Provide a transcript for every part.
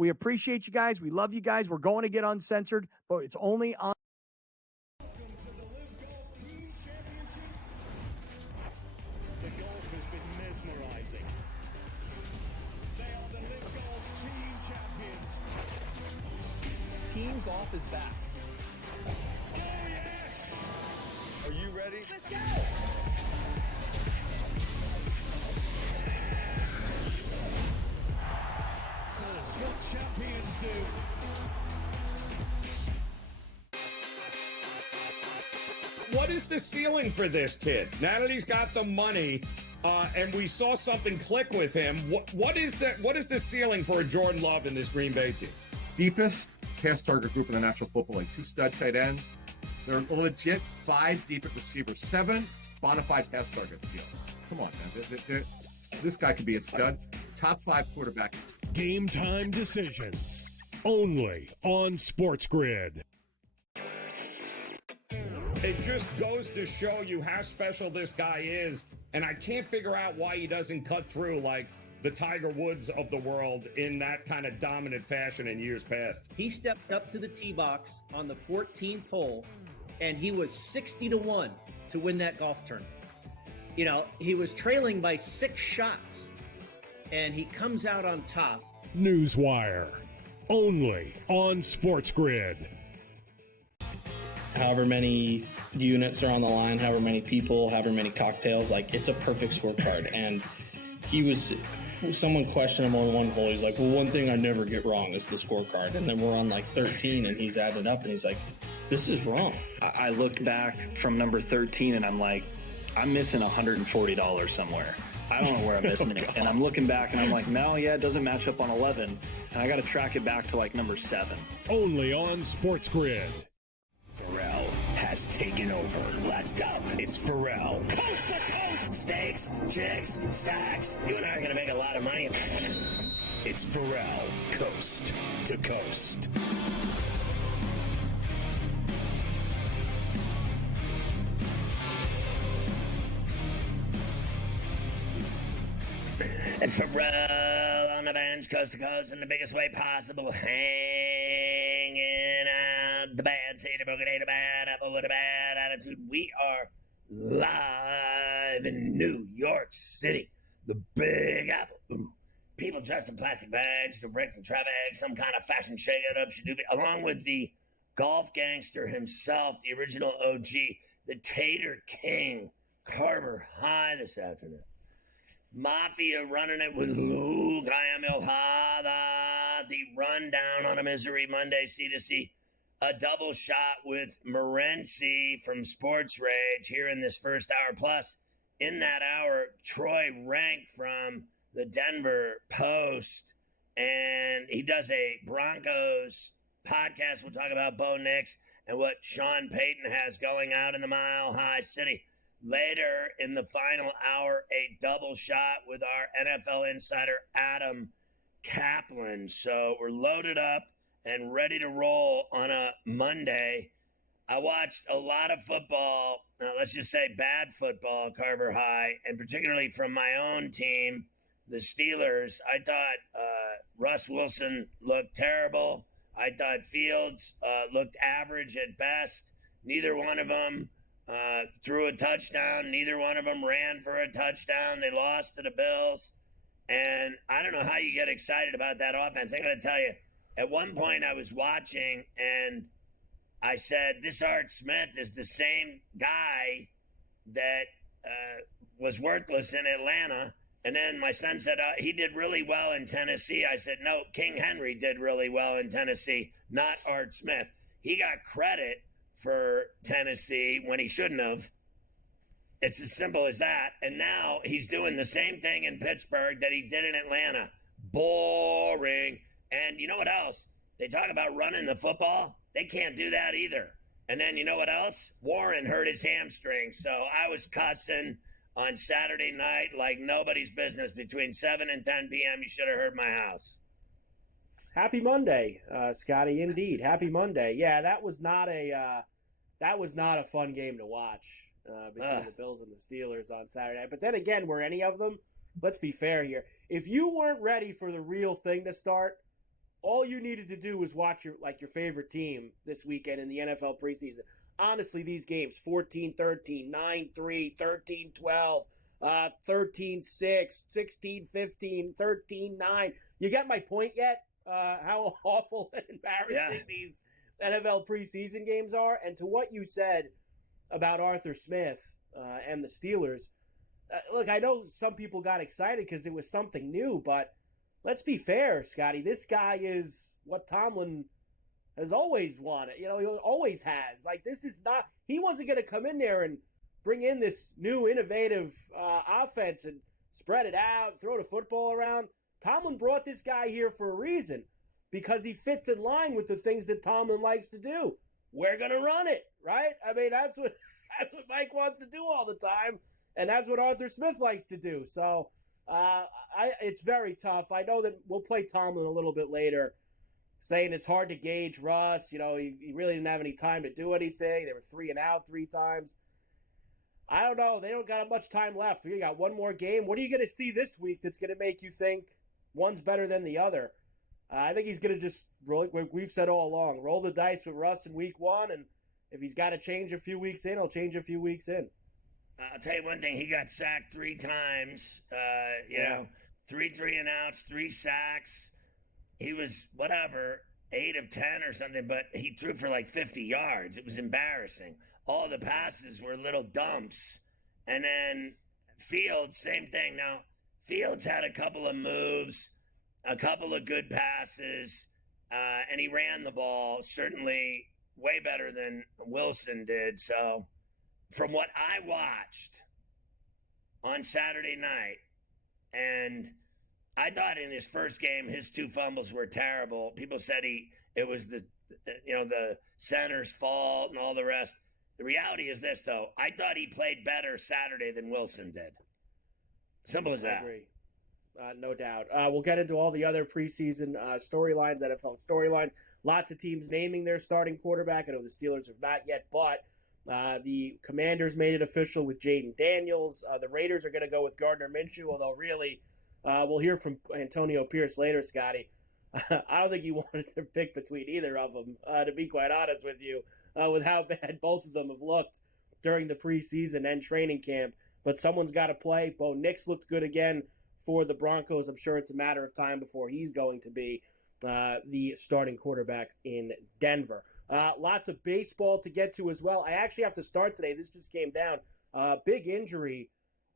We appreciate you guys. We love you guys. We're going to get uncensored, but it's only on. Welcome to the Live Golf Team Championship. The golf has been mesmerizing. They are the Live Golf Team Champions. Team golf is back. Oh, yes! Are you ready? Let's go! That's what champions do. What is the ceiling for this kid? Now that he's got the money, and we saw something click with him, what is the ceiling for a Jordan Love in this Green Bay team? Deepest pass target group in the National Football League. 2 stud tight ends. They're legit 5 deep at receiver, 7 bona fide pass targets. Come on, man. This guy could be a stud. Top 5 quarterback. Game time decisions. Only on SportsGrid. It just goes to show you how special this guy is, and I can't figure out why he doesn't cut through like the Tiger Woods of the world in that kind of dominant fashion in years past. He stepped up to the tee box on the 14th hole, and he was 60-1 to win that golf tournament. You know, he was trailing by 6 shots, and he comes out on top. Newswire. Only on SportsGrid. However many units are on the line, however many people, however many cocktails, like it's a perfect scorecard. And someone questioned him on one hole. He's like, well, one thing I never get wrong is the scorecard. And then we're on like 13 and he's added up and he's like, this is wrong. I look back from number 13 and I'm like, I'm missing $140 somewhere. I don't know where I'm missing it. And I'm looking back and I'm like, no, yeah, it doesn't match up on 11. And I got to track it back to like number 7. Only on SportsGrid. Ferrall has taken over. Let's go. It's Ferrall. Coast to coast. Steaks, chicks, stacks. You and I are going to make a lot of money. It's Ferrall. Coast to coast. It's Ferrall on the bench, coast to coast, in the biggest way possible, hanging out the bad seed, a broken day, the bad apple with a bad attitude. We are live in New York City, the Big Apple. Ooh. People dressed in plastic bags to break from traffic, some kind of fashion shake-it-up, along with the golf gangster himself, the original OG, the Tater King, Carver High this afternoon. Mafia running it with Luke. I am Ohada. The rundown on a Misery Monday, C2C. A double shot with Morency from Sports Rage here in this first hour. Plus, in that hour, Troy Rank from the Denver Post. And he does a Broncos podcast. We'll talk about Bo Nix and what Sean Payton has going out in the Mile High City. Later in the final hour, a double shot with our NFL insider, Adam Kaplan. So we're loaded up and ready to roll on a Monday. I watched a lot of football, let's just say bad football, Carver High, and particularly from my own team, the Steelers. I thought Russ Wilson looked terrible. I thought Fields looked average at best. Neither one of them threw a touchdown. Neither one of them ran for a touchdown. They lost to the Bills. And I don't know how you get excited about that offense. I got to tell you, at one point I was watching and I said, this Art Smith is the same guy that was worthless in Atlanta. And then my son said, he did really well in Tennessee. I said, no, King Henry did really well in Tennessee, not Art Smith. He got credit for Tennessee when he shouldn't have. It's as simple as that. And now he's doing the same thing in Pittsburgh that he did in Atlanta. Boring. And you know what else? They talk about running the football. They can't do that either. And then you know what else? Warren hurt his hamstring. So I was cussing on Saturday night like nobody's business between 7 and 10 p.m. You should have heard my house. Happy Monday, Scotty. Indeed, happy Monday. Yeah, that was not a fun game to watch between the Bills and the Steelers on Saturday. But then again, were any of them? Let's be fair here. If you weren't ready for the real thing to start, all you needed to do was watch your favorite team this weekend in the NFL preseason. Honestly, these games, 14-13, 9-3, 13-12, 13-6, 16-15, 13-9. You got my point yet? How awful and embarrassing these NFL preseason games are? And to what you said about Arthur Smith and the Steelers, look, I know some people got excited because it was something new, but let's be fair, Scotty. This guy is what Tomlin has always wanted. He always has. Like, this is not – he wasn't going to come in there and bring in this new innovative offense and spread it out, throw the football around. Tomlin brought this guy here for a reason because he fits in line with the things that Tomlin likes to do. We're going to run it, right? I mean, that's what Mike wants to do all the time, and that's what Arthur Smith likes to do. So it's very tough. I know that we'll play Tomlin a little bit later, saying it's hard to gauge Russ. He really didn't have any time to do anything. They were 3 and out 3 times. I don't know. They don't got much time left. We got one more game. What are you going to see this week that's going to make you think one's better than the other? I think he's going to just roll, like we've said all along, roll the dice with Russ in week 1, and if he's got to change a few weeks in, he'll change a few weeks in. I'll tell you one thing. He got sacked 3 times. 3 and outs, 3 sacks. He was, 8 of 10 or something, but he threw for like 50 yards. It was embarrassing. All the passes were little dumps. And then Fields, same thing. Now, Fields had a couple of moves, a couple of good passes, and he ran the ball certainly way better than Wilson did. So from what I watched on Saturday night, and I thought in his first game, his 2 fumbles were terrible. People said it was the center's fault and all the rest. The reality is this, though. I thought he played better Saturday than Wilson did. Simple as that. I agree. No doubt. We'll get into all the other preseason storylines, NFL storylines. Lots of teams naming their starting quarterback. I know the Steelers have not yet, but the Commanders made it official with Jaden Daniels. The Raiders are going to go with Gardner Minshew, although really we'll hear from Antonio Pierce later, Scotty. I don't think you wanted to pick between either of them, to be quite honest with you, with how bad both of them have looked during the preseason and training camp. But someone's got to play. Bo Nix looked good again for the Broncos. I'm sure it's a matter of time before he's going to be the starting quarterback in Denver. Lots of baseball to get to as well. I actually have to start today. This just came down. Big injury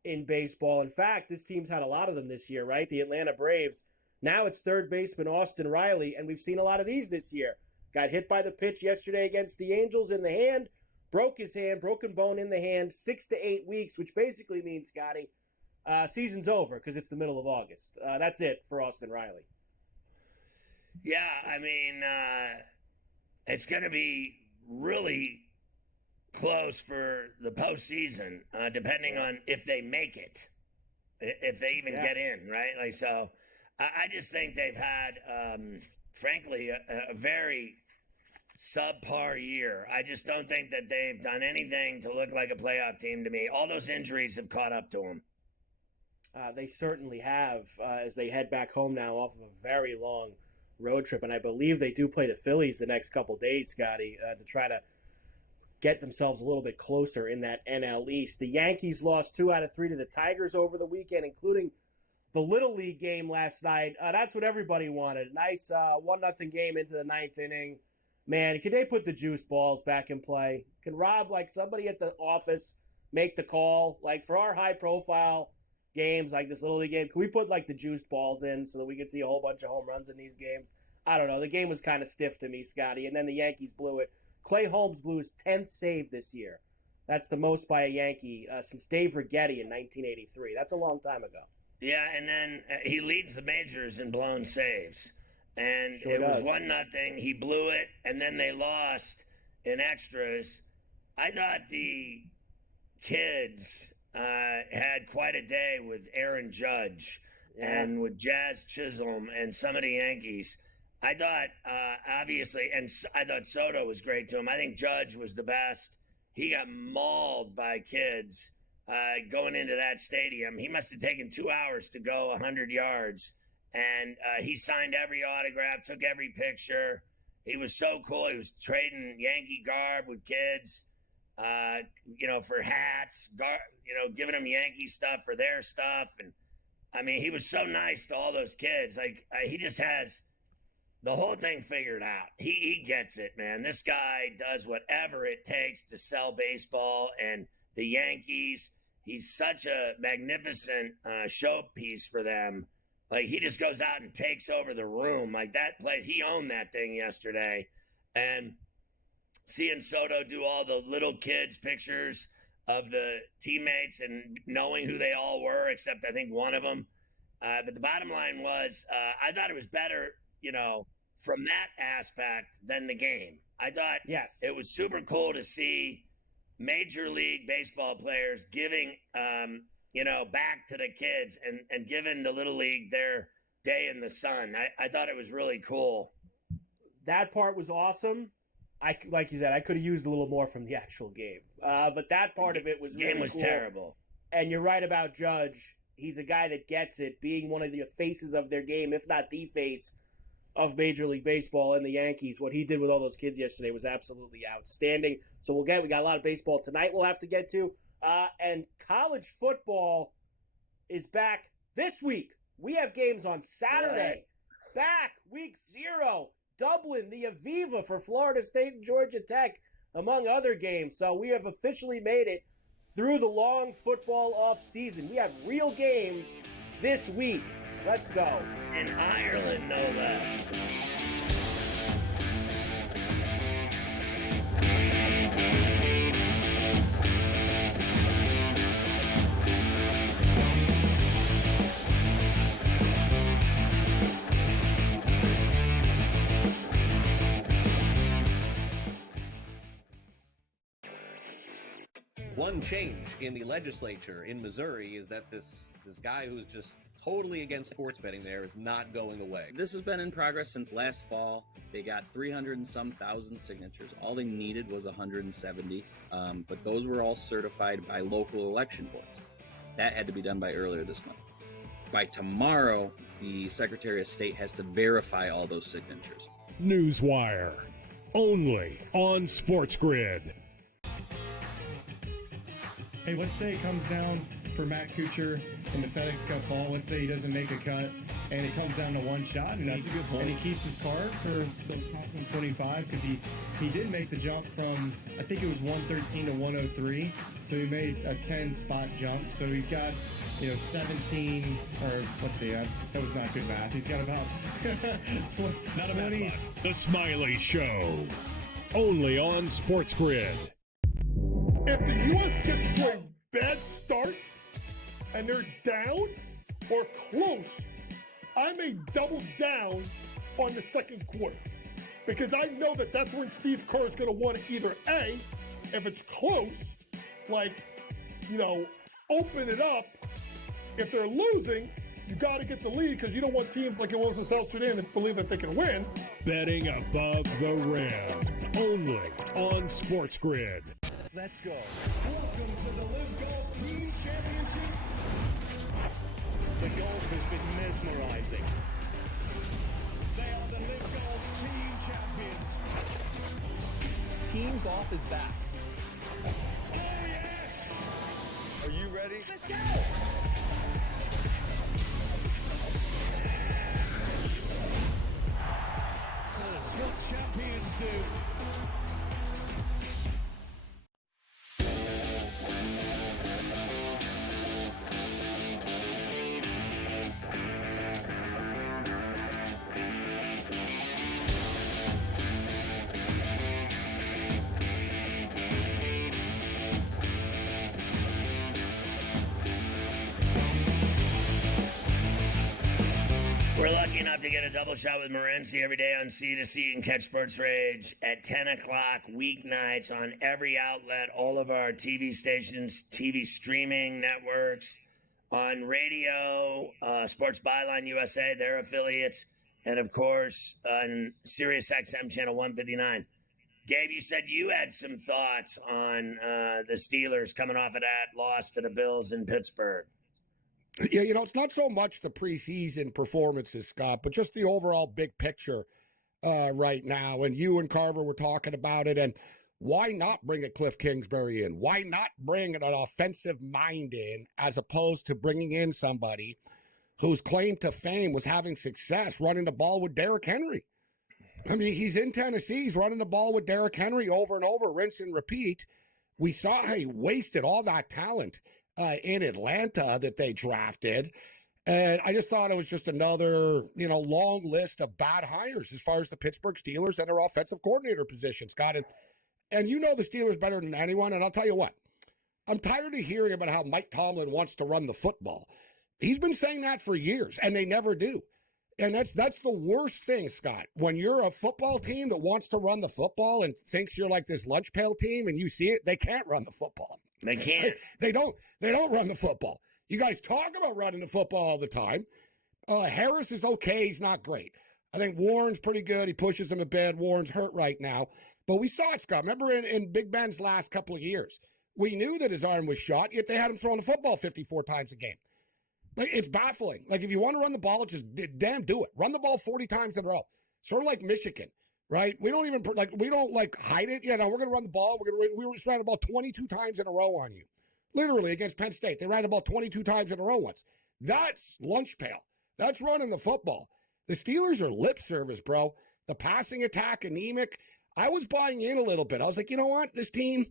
in baseball. In fact, this team's had a lot of them this year, right? The Atlanta Braves. Now it's third baseman Austin Riley, and we've seen a lot of these this year. Got hit by the pitch yesterday against the Angels in the hand, broke his hand, broken bone in the hand, 6 to 8 weeks, which basically means, Scotty, season's over because it's the middle of August. That's it for Austin Riley. Yeah, I mean, it's going to be really close for the postseason, depending on if they make it, if they even get in, right? Like, so I just think they've had, frankly, a very subpar year. I just don't think that they've done anything to look like a playoff team to me. All those injuries have caught up to them. They certainly have, as they head back home now off of a very long road trip. And I believe they do play the Phillies the next couple days, Scotty, to try to get themselves a little bit closer in that NL East. The Yankees lost 2 out of 3 to the Tigers over the weekend, including the Little League game last night. That's what everybody wanted. Nice 1-0 game into the 9th inning. Man, can they put the juice balls back in play? Can Rob, like somebody at the office, make the call? Like for our high-profile games, like this Little League game, can we put like the juice balls in so that we can see a whole bunch of home runs in these games? I don't know. The game was kind of stiff to me, Scotty, and then the Yankees blew it. Clay Holmes blew his 10th save this year. That's the most by a Yankee since Dave Righetti in 1983. That's a long time ago. Yeah, and then he leads the majors in blown saves. And Sure it was does. 1-0. He blew it, and then they lost in extras. I thought the kids had quite a day with Aaron Judge and with Jazz Chisholm and some of the Yankees. I thought, obviously, and I thought Soto was great to him. I think Judge was the best. He got mauled by kids going into that stadium. He must have taken 2 hours to go 100 yards. and he signed every autograph, took every picture. He was so cool. He was trading Yankee garb with kids, for hats, giving them Yankee stuff for their stuff. And I mean, he was so nice to all those kids. Like, he just has the whole thing figured out. He gets it, man. This guy does whatever it takes to sell baseball and the Yankees. He's such a magnificent showpiece for them. Like, he just goes out and takes over the room. Like, that place, he owned that thing yesterday. And seeing Soto do all the little kids' pictures of the teammates and knowing who they all were, except I think one of them. But the bottom line was, I thought it was better, from that aspect than the game. I thought it was super cool to see Major League Baseball players giving, back to the kids and giving the Little League their day in the sun. I thought it was really cool. That part was awesome. Like you said, I could have used a little more from the actual game. But that part of it was really cool. The game was terrible. And you're right about Judge. He's a guy that gets it, being one of the faces of their game, if not the face of Major League Baseball and the Yankees. What he did with all those kids yesterday was absolutely outstanding. So we got a lot of baseball tonight we'll have to get to. And college football is back this week. We have games on Saturday. Back, week 0. Dublin, the Aviva for Florida State and Georgia Tech, among other games. So we have officially made it through the long football off season. We have real games this week. Let's go. In Ireland, no less. One change in the legislature in Missouri is that this guy who's just totally against sports betting there is not going away. This has been in progress since last fall. They got 300 and some thousand signatures. All they needed was 170, but those were all certified by local election boards. That had to be done by earlier this month. By tomorrow, the Secretary of State has to verify all those signatures. Newswire, only on SportsGrid. Hey, let's say it comes down for Matt Kuchar in the FedEx Cup ball. Let's say he doesn't make a cut, and it comes down to one shot. And that's a good point. And he keeps his card for the top 125 because he did make the jump from, I think it was 113 to 103. So he made a 10-spot jump. So he's got, 17, or let's see, that was not good math. He's got about 20. The Smiley Show, only on SportsGrid. If the U.S. gets to a bad start and they're down or close, I may double down on the second quarter because I know that that's when Steve Kerr is going to want to either A, if it's close, open it up. If they're losing, you got to get the lead because you don't want teams like it was in South Sudan that believe that they can win. Betting above the rim, only on SportsGrid. Let's go. Welcome to the Live Golf Team Championship. The golf has been mesmerizing. They are the Live Golf Team Champions. Team golf is back. Oh, yes! Are you ready? Let's go! That's what champions do. We're lucky enough to get a double shot with Morency every day on C2C. You can catch Sports Rage at 10 o'clock weeknights on every outlet, all of our TV stations, TV streaming networks, on radio, Sports Byline USA, their affiliates, and, of course, on Sirius XM Channel 159. Gabe, you said you had some thoughts on the Steelers coming off of that loss to the Bills in Pittsburgh. Yeah, it's not so much the preseason performances, Scott, but just the overall big picture right now. And you and Carver were talking about it. And why not bring a Cliff Kingsbury in? Why not bring an offensive mind in as opposed to bringing in somebody whose claim to fame was having success running the ball with Derrick Henry? I mean, he's in Tennessee. He's running the ball with Derrick Henry over and over, rinse and repeat. We saw how he wasted all that talent in Atlanta that they drafted. And I just thought it was just another, long list of bad hires as far as the Pittsburgh Steelers and their offensive coordinator position, Scott. And you know the Steelers better than anyone. And I'll tell you what, I'm tired of hearing about how Mike Tomlin wants to run the football. He's been saying that for years, and they never do. And that's the worst thing, Scott. When you're a football team that wants to run the football and thinks you're like this lunch pail team and you see it, they can't run the football. They can't. They don't run the football. You guys talk about running the football all the time. Harris is okay. He's not great. I think Warren's pretty good. He pushes him a bit. Warren's hurt right now. But we saw it, Scott. Remember in Big Ben's last couple of years, we knew that his arm was shot, yet they had him throwing the football 54 times a game. Like, it's baffling. Like, if you want to run the ball, just damn do it. Run the ball 40 times in a row. Sort of like Michigan, right? We don't even hide it. Yeah, no, we're going to run the ball. We just ran the ball 22 times in a row on you. Literally against Penn State. They ran the ball 22 times in a row once. That's lunch pail. That's running the football. The Steelers are lip service, bro. The passing attack, anemic. I was buying in a little bit. I was like, you know what? This team,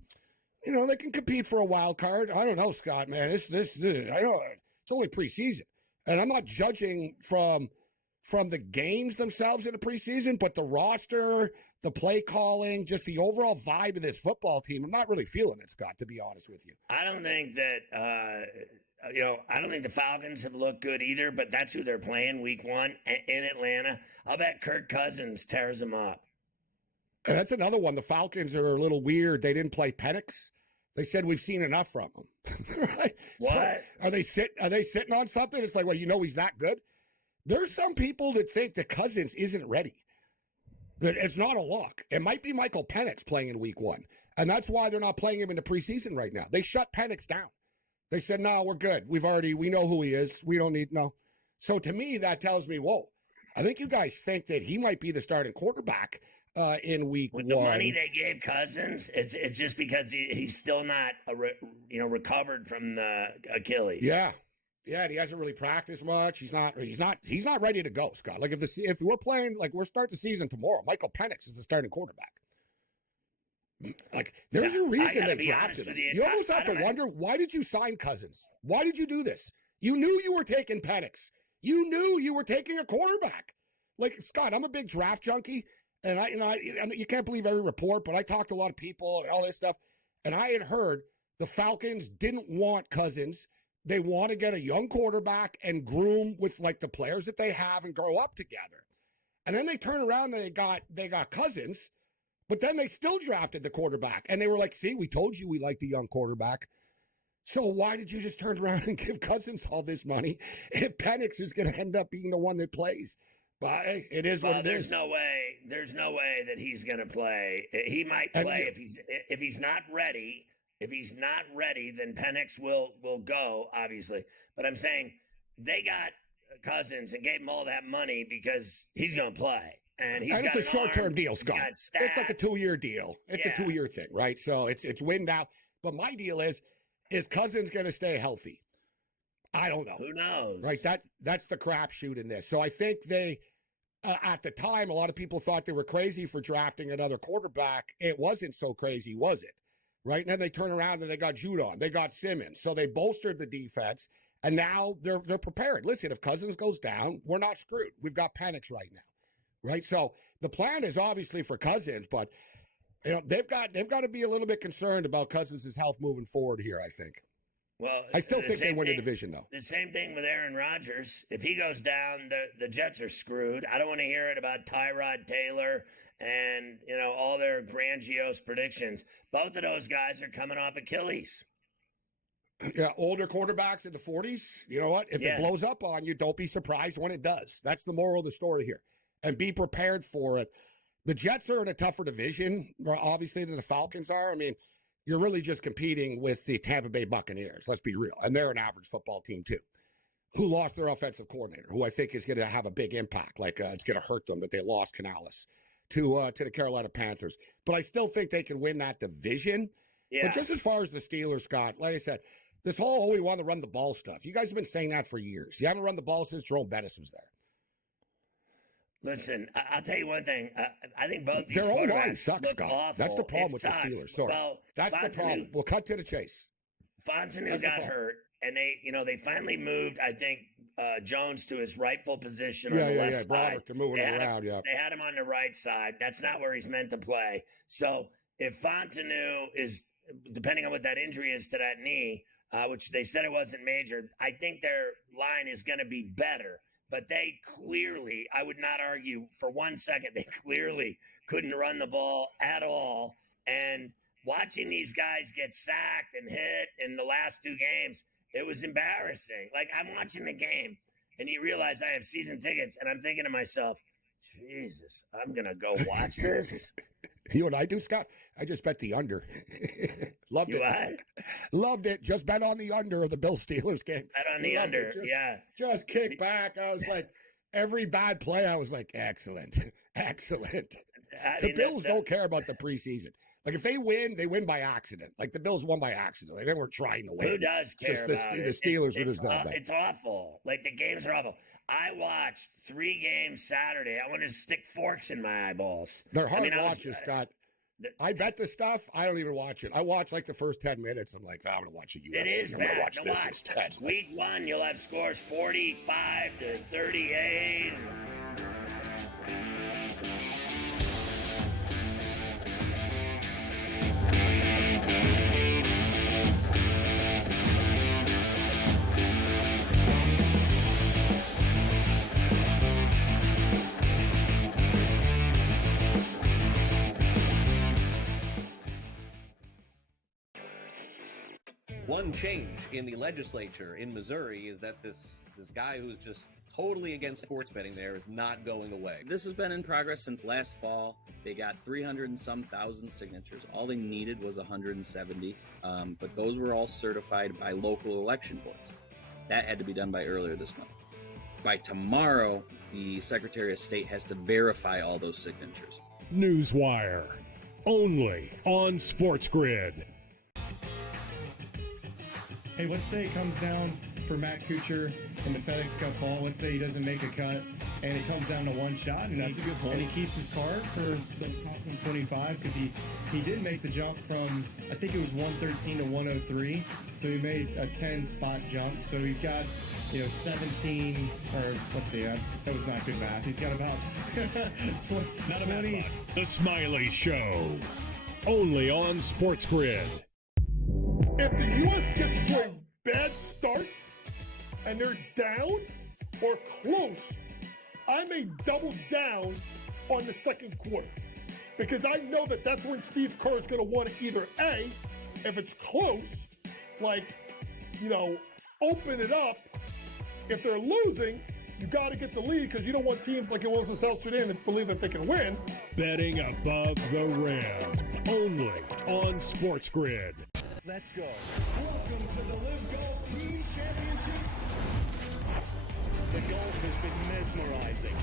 they can compete for a wild card. I don't know, Scott, man. I don't. It's only preseason. And I'm not judging from the games themselves in the preseason, but the roster, the play calling, just the overall vibe of this football team, I'm not really feeling it, Scott, to be honest with you. I don't think that, I don't think the Falcons have looked good either, but that's who they're playing week 1 in Atlanta. I'll bet Kirk Cousins tears them up. And that's another one. The Falcons are a little weird. They didn't play Penix. They said we've seen enough from him. Right? What? So are they sitting on something? It's like, well, he's that good. There's some people that think that Cousins isn't ready. That it's not a lock. It might be Michael Penix playing in week 1. And that's why they're not playing him in the preseason right now. They shut Penix down. They said, no, we're good. We know who he is. We don't need, no. So to me, that tells me, whoa, I think you guys think that he might be the starting quarterback in week 1. With the money they gave Cousins, it's just because he's still not recovered from the Achilles. Yeah, and he hasn't really practiced much. He's not ready to go, Scott. Like if we're playing, like we're starting the season tomorrow, Michael Penix is the starting quarterback. Like there's a reason they drafted him. You almost have to wonder, why did you sign Cousins? Why did you do this? You knew you were taking Penix. You knew you were taking a quarterback. Like, Scott, I'm a big draft junkie. And you can't believe every report, but I talked to a lot of people and all this stuff. And I had heard the Falcons didn't want Cousins. They want to get a young quarterback and groom with like the players that they have and grow up together. And then they turn around and they got Cousins, but then they still drafted the quarterback. And they were like, see, we told you we like the young quarterback. So why did you just turn around and give Cousins all this money if Penix is going to end up being the one that plays? But it is what it is. There's no way that he's going to play. He might play if he's not ready. If he's not ready, then Penix will go, obviously. But I'm saying they got Cousins and gave him all that money because he's going to play. And it's a short-term deal, Scott. It's like a 2-year deal. It's a 2-year thing, right? So it's win now. But my deal is Cousins going to stay healthy? I don't know. Who knows? Right? That's the crapshoot in this. So I think they. At the time, a lot of people thought they were crazy for drafting another quarterback. It wasn't so crazy, was it? Right? And then they turn around and they got Judon. They got Simmons. So they bolstered the defense, and now they're prepared. Listen, if Cousins goes down, we're not screwed. We've got Penix right now, right? So the plan is obviously for Cousins, but they've got to be a little bit concerned about Cousins' health moving forward here, I think. Well, I still think they win the division, though. The same thing with Aaron Rodgers. If he goes down, the Jets are screwed. I don't want to hear it about Tyrod Taylor and all their grandiose predictions. Both of those guys are coming off Achilles. Yeah, older quarterbacks in the 40s. You know what? If it blows up on you, don't be surprised when it does. That's the moral of the story here. And be prepared for it. The Jets are in a tougher division, obviously, than the Falcons are. I mean, you're really just competing with the Tampa Bay Buccaneers. Let's be real. And they're an average football team, too. who lost their offensive coordinator, who I think is going to have a big impact. Like it's going to hurt them that they lost Canales to the Carolina Panthers. But I still think they can win that division. Yeah. But just as far as the Steelers, Scott, like I said, this whole, we want to run the ball stuff. You guys have been saying that for years. You haven't run the ball since Jerome Bettis was there. Listen, I'll tell you one thing. I think both these Their own line quarterbacks sucks, look Scott. awful. That's the problem It with sucks. the Steelers. Sorry. Well, That's the problem. We'll cut to the chase. Fontenot got hurt, and they finally moved, I think, Jones to his rightful position on the left side. Broderick to moving him around, They had him on the right side. That's not where he's meant to play. So if Fontenot is, depending on what that injury is to that knee, which they said it wasn't major, I think their line is going to be better. But they clearly, I would not argue for 1 second, they clearly couldn't run the ball at all. And watching these guys get sacked and hit in the last two games, it was embarrassing. Like, I'm watching the game, and you realize I have season tickets, and I'm thinking to myself, Jesus, I'm going to go watch this? You know what I do, Scott? I just bet the under. Loved it. What? Loved it. Just bet on the under of the Bill Steelers game. Bet on the under, Just kick back. I was like, every bad play, I was like, excellent. Excellent. The Bills don't care about the preseason. Like, if they win by accident. Like, the Bills won by accident. Like, they weren't trying to win. Who does care about it? The Steelers were just bad. It's awful. Like, the games are awful. I watched 3 games Saturday. I wanted to stick forks in my eyeballs. They're hard watches, Scott. I bet the stuff. I don't even watch it. I watch like the first 10 minutes. I'm like, I'm going to watch a UFC. It is I'm going to bad watch to this watch. instead. Week 1, you'll have scores 45 to 38. One change in the legislature in Missouri is that this guy who's just totally against sports betting there is not going away. This has been in progress since last fall. They got 300 and some thousand signatures. All they needed was 170, but those were all certified by local election boards. That had to be done by earlier this month. By tomorrow, the Secretary of State has to verify all those signatures. Newswire, only on SportsGrid. Hey, let's say it comes down for Matt Kuchar in the FedEx Cup ball. Let's say he doesn't make a cut, and it comes down to one shot. And that's a good point. And he keeps his card for the top 25 because he did make the jump from, I think it was 113 to 103. So he made a 10-spot jump. So he's got, 17, or let's see, that was not good math. He's got about 20. The Smiley Show, only on SportsGrid. If the U.S. gets to a bad start and they're down or close, I may double down on the second quarter because I know that that's when Steve Kerr is going to want to either A, if it's close, open it up. If they're losing, you got to get the lead because you don't want teams like it was in South Sudan that believe that they can win. Betting above the rim, only on SportsGrid. Let's go. Welcome to the Live Golf Team Championship. The golf has been mesmerizing.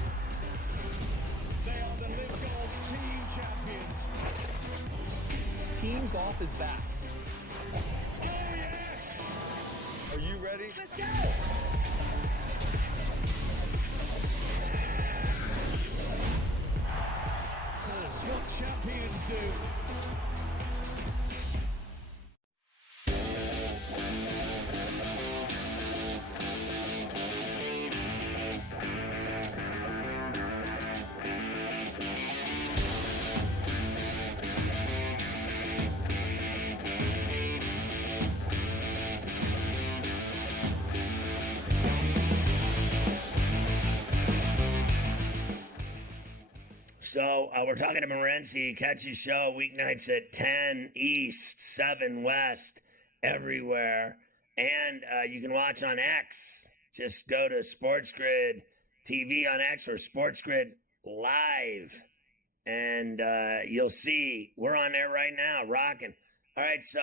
They are the Live Golf Team Champions. Team golf is back. Oh, yes! Are you ready? Let's go! That's what champions do. So we're talking to Morency. Catch his show weeknights at 10 East, 7 West, everywhere. And you can watch on X. Just go to SportsGrid TV on X or SportsGrid Live. And you'll see we're on there right now, rocking. All right, so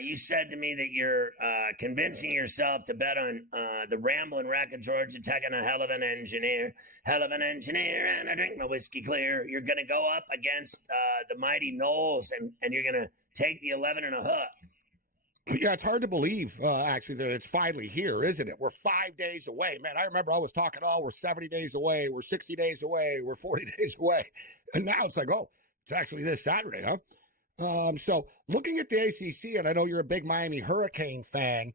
you said to me that you're convincing yourself to bet on the Ramblin' Wreck of Georgia Tech and a hell of an engineer, and I drink my whiskey clear. You're going to go up against the mighty Knowles, and you're going to take the 11 and a hook. Yeah, it's hard to believe, actually, that it's finally here, isn't it? We're 5 days away. Man, I remember I was talking, we're 70 days away, we're 60 days away, we're 40 days away. And now it's like, it's actually this Saturday, huh? So looking at the ACC, and I know you're a big Miami Hurricane fan,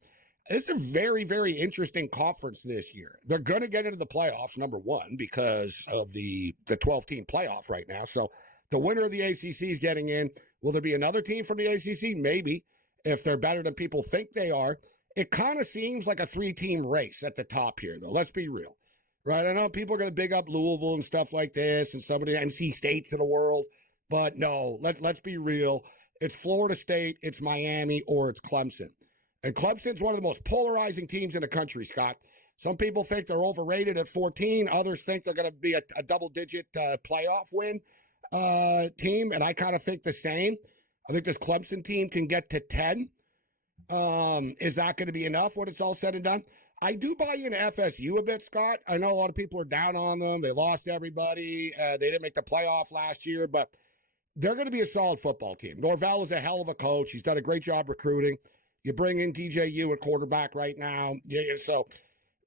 it's a very, very interesting conference this year. They're going to get into the playoffs, number one, because of the 12-team playoff right now. So the winner of the ACC is getting in. Will there be another team from the ACC? Maybe, if they're better than people think they are. It kind of seems like a 3-team race at the top here, though. Let's be real, right? I know people are going to big up Louisville and stuff like this and some of the NC States in the world. But no, let's be real. It's Florida State, it's Miami, or it's Clemson. And Clemson's one of the most polarizing teams in the country, Scott. Some people think they're overrated at 14. Others think they're going to be a double-digit playoff win team, and I kind of think the same. I think this Clemson team can get to 10. Is that going to be enough when it's all said and done? I do buy into FSU a bit, Scott. I know a lot of people are down on them. They lost everybody. They didn't make the playoff last year, but they're going to be a solid football team. Norvell is a hell of a coach. He's done a great job recruiting. You bring in DJU at quarterback right now.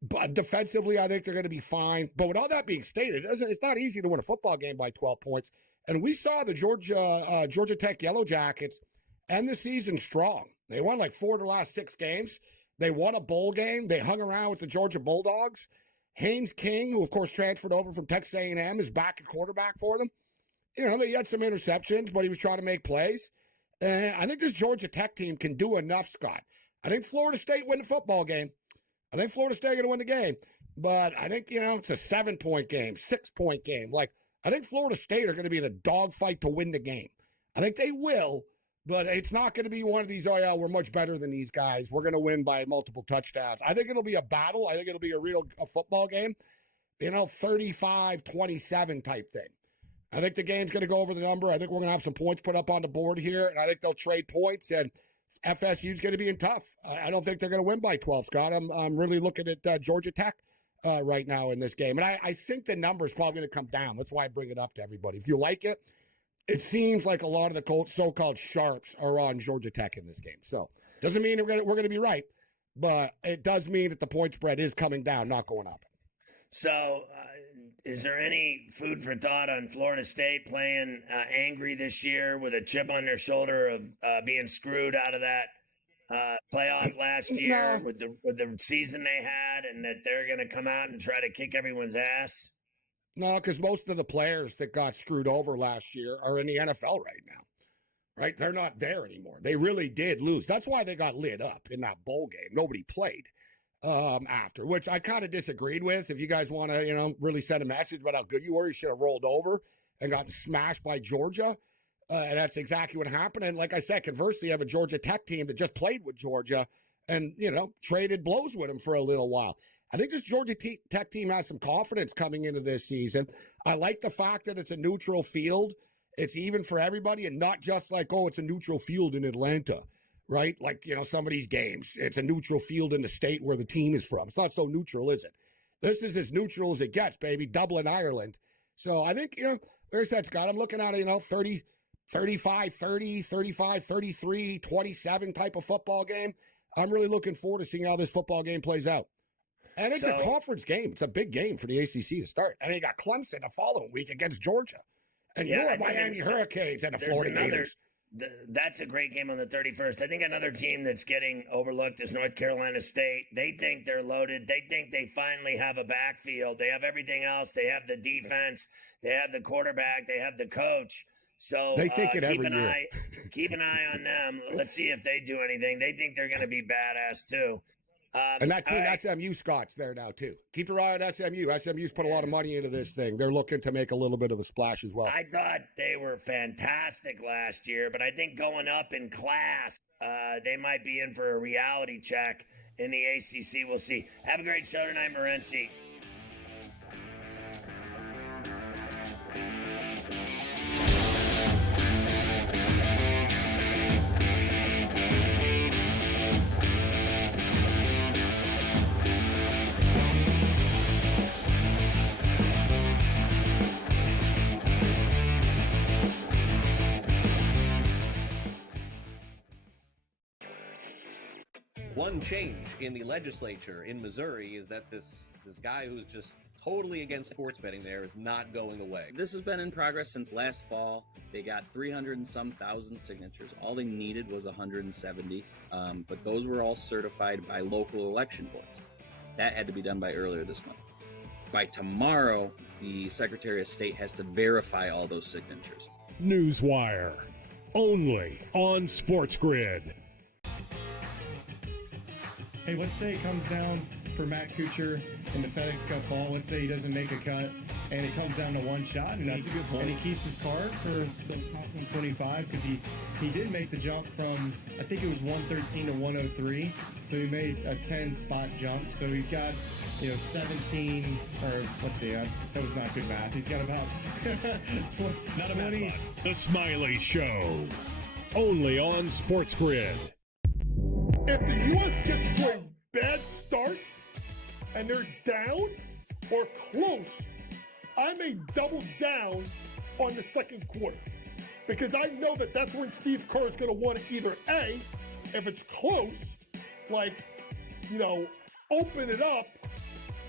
But defensively, I think they're going to be fine. But with all that being stated, it's not easy to win a football game by 12 points. And we saw the Georgia Tech Yellow Jackets end the season strong. They won like 4 of the last 6 games. They won a bowl game. They hung around with the Georgia Bulldogs. Haynes King, who of course transferred over from Texas A&M, is back at quarterback for them. They had some interceptions, but he was trying to make plays. And I think this Georgia Tech team can do enough, Scott. I think Florida State win the football game. I think Florida State going to win the game. But I think, it's a 7-point game, 6-point game. I think Florida State are going to be in a dogfight to win the game. I think they will, but it's not going to be one of these, we're much better than these guys. We're going to win by multiple touchdowns. I think it'll be a battle. I think it'll be a football game, 35-27 type thing. I think the game's going to go over the number. I think we're going to have some points put up on the board here, and I think they'll trade points, and FSU's going to be in tough. I don't think they're going to win by 12, Scott. I'm really looking at Georgia Tech right now in this game, and I think the number is probably going to come down. That's why I bring it up to everybody. If you like it, it seems like a lot of the so-called sharps are on Georgia Tech in this game. So doesn't mean we're going to be right, but it does mean that the point spread is coming down, not going up. So is there any food for thought on Florida State playing angry this year with a chip on their shoulder of being screwed out of that playoff last year with the season they had, and that they're going to come out and try to kick everyone's ass? No, because most of the players that got screwed over last year are in the NFL right now, right? They're not there anymore. They really did lose. That's why they got lit up in that bowl game. Nobody played after, which I kind of disagreed with. If you guys want to, really send a message about how good you were, you should have rolled over and gotten smashed by Georgia. And that's exactly what happened. And like I said, conversely, you have a Georgia Tech team that just played with Georgia and, traded blows with them for a little while. I think this Georgia Tech team has some confidence coming into this season. I like the fact that it's a neutral field. It's even for everybody and not just like, it's a neutral field in Atlanta, right? Like, some of these games, it's a neutral field in the state where the team is from. It's not so neutral, is it? This is as neutral as it gets, baby. Dublin, Ireland. So I think, there's that, Scott. I'm looking at it, 30, 35, 30, 35, 33, 27 type of football game. I'm really looking forward to seeing how this football game plays out. And it's a conference game. It's a big game for the ACC to start. And you got Clemson the following week against Georgia. And you're Miami Hurricanes and the Florida Gators. That's a great game on the 31st. I think another team that's getting overlooked is North Carolina State. They think they're loaded. They think they finally have a backfield. They have everything else. They have the defense. They have the quarterback. They have the coach. So they think it every year. Keep an eye on them. Let's see if they do anything. They think they're going to be badass too. And that team, SMU, Scott's there now, too. Keep your eye on SMU. SMU's put a lot of money into this thing. They're looking to make a little bit of a splash as well. I thought they were fantastic last year, but I think going up in class, they might be in for a reality check in the ACC. We'll see. Have a great show tonight, Morency. One change in the legislature in Missouri is that this guy who's just totally against sports betting there is not going away. This has been in progress since last fall. They got 300 and some thousand signatures. All they needed was 170, but those were all certified by local election boards. That had to be done by earlier this month. By tomorrow, the Secretary of State has to verify all those signatures. Newswire, only on SportsGrid. Hey, let's say it comes down for Matt Kuchar in the FedEx Cup ball. Let's say he doesn't make a cut, and it comes down to one shot. And that's a good point. And he keeps his card for the top 125 because he did make the jump from, I think it was 113 to 103. So he made a 10-spot jump. So he's got, 17, or let's see, that was not good math. He's got about 20. The Smiley Show, only on SportsGrid. If the U.S. gets to a bad start and they're down or close, I may double down on the second quarter because I know that that's when Steve Kerr is going to want to either A, if it's close, open it up.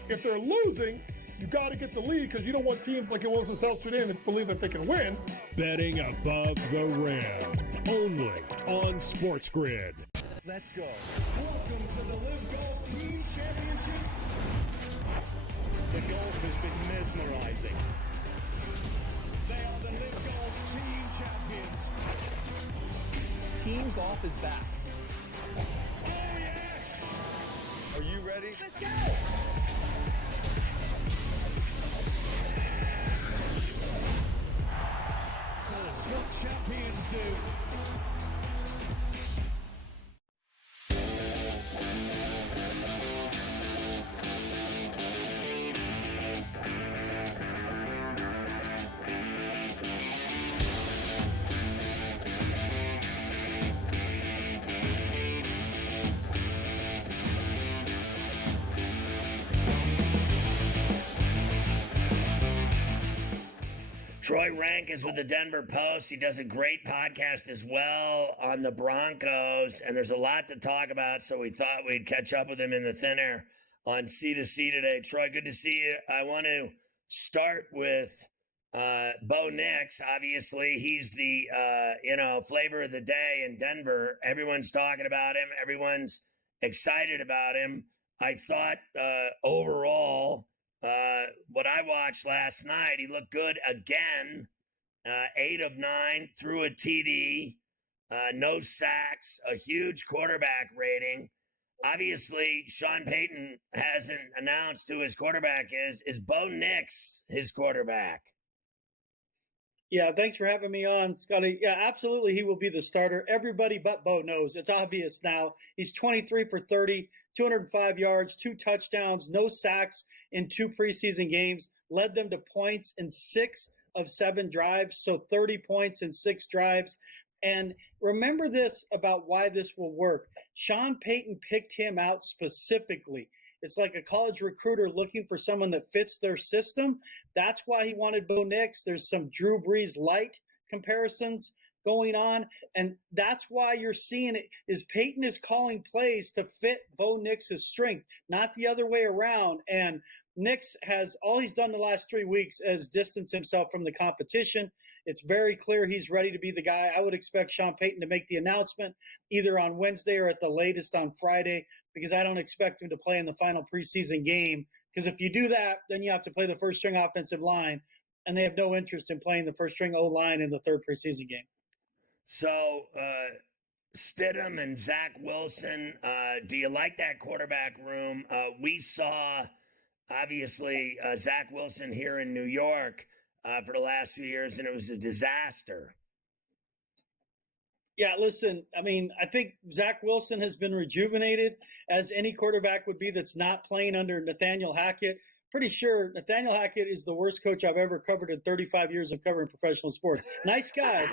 If they're losing, you got to get the lead because you don't want teams like it was in South Sudan that believe that they can win. Betting above the rim, only on SportsGrid. Let's go. Welcome to the Live Golf Team Championship. The golf has been mesmerizing. They are the Live Golf Team Champions. Team golf is back. Oh, yes! Are you ready? Let's go! It's what champions do. Troy Rank is with the Denver Post. He does a great podcast as well on the Broncos, and there's a lot to talk about, so we thought we'd catch up with him in the thin air on C2C today. Troy, good to see you. I want to start with Bo Nix. Obviously, he's the flavor of the day in Denver. Everyone's talking about him. Everyone's excited about him. I thought overall, what I watched last night, he looked good again. 8 of 9, threw a TD, no sacks, a huge quarterback rating. Obviously, Sean Payton hasn't announced who his quarterback is. Is Bo Nix his quarterback? Yeah, thanks for having me on, Scotty. Yeah, absolutely, he will be the starter. Everybody but Bo knows. It's obvious now. He's 23 for 30, 205 yards, 2 touchdowns, no sacks in 2 preseason games, led them to points in 6 of 7 drives, so 30 points in 6 drives. And remember this about why this will work. Sean Payton picked him out specifically. It's like a college recruiter looking for someone that fits their system. That's why he wanted Bo Nix. There's some Drew Brees light comparisons going on, and that's why you're seeing it is Peyton is calling plays to fit Bo Nix's strength, not the other way around. And Nix has all he's done the last 3 weeks is distance himself from the competition. It's very clear he's ready to be the guy. I would expect Sean Payton to make the announcement either on Wednesday or at the latest on Friday, because I don't expect him to play in the final preseason game. Because if you do that, then you have to play the first string offensive line, and they have no interest in playing the first string O-line in the 3rd preseason game. So, Stidham and Zach Wilson, do you like that quarterback room? We saw, obviously, Zach Wilson here in New York for the last few years, and it was a disaster. Yeah, listen, I mean, I think Zach Wilson has been rejuvenated, as any quarterback would be that's not playing under Nathaniel Hackett. Pretty sure Nathaniel Hackett is the worst coach I've ever covered in 35 years of covering professional sports. Nice guy.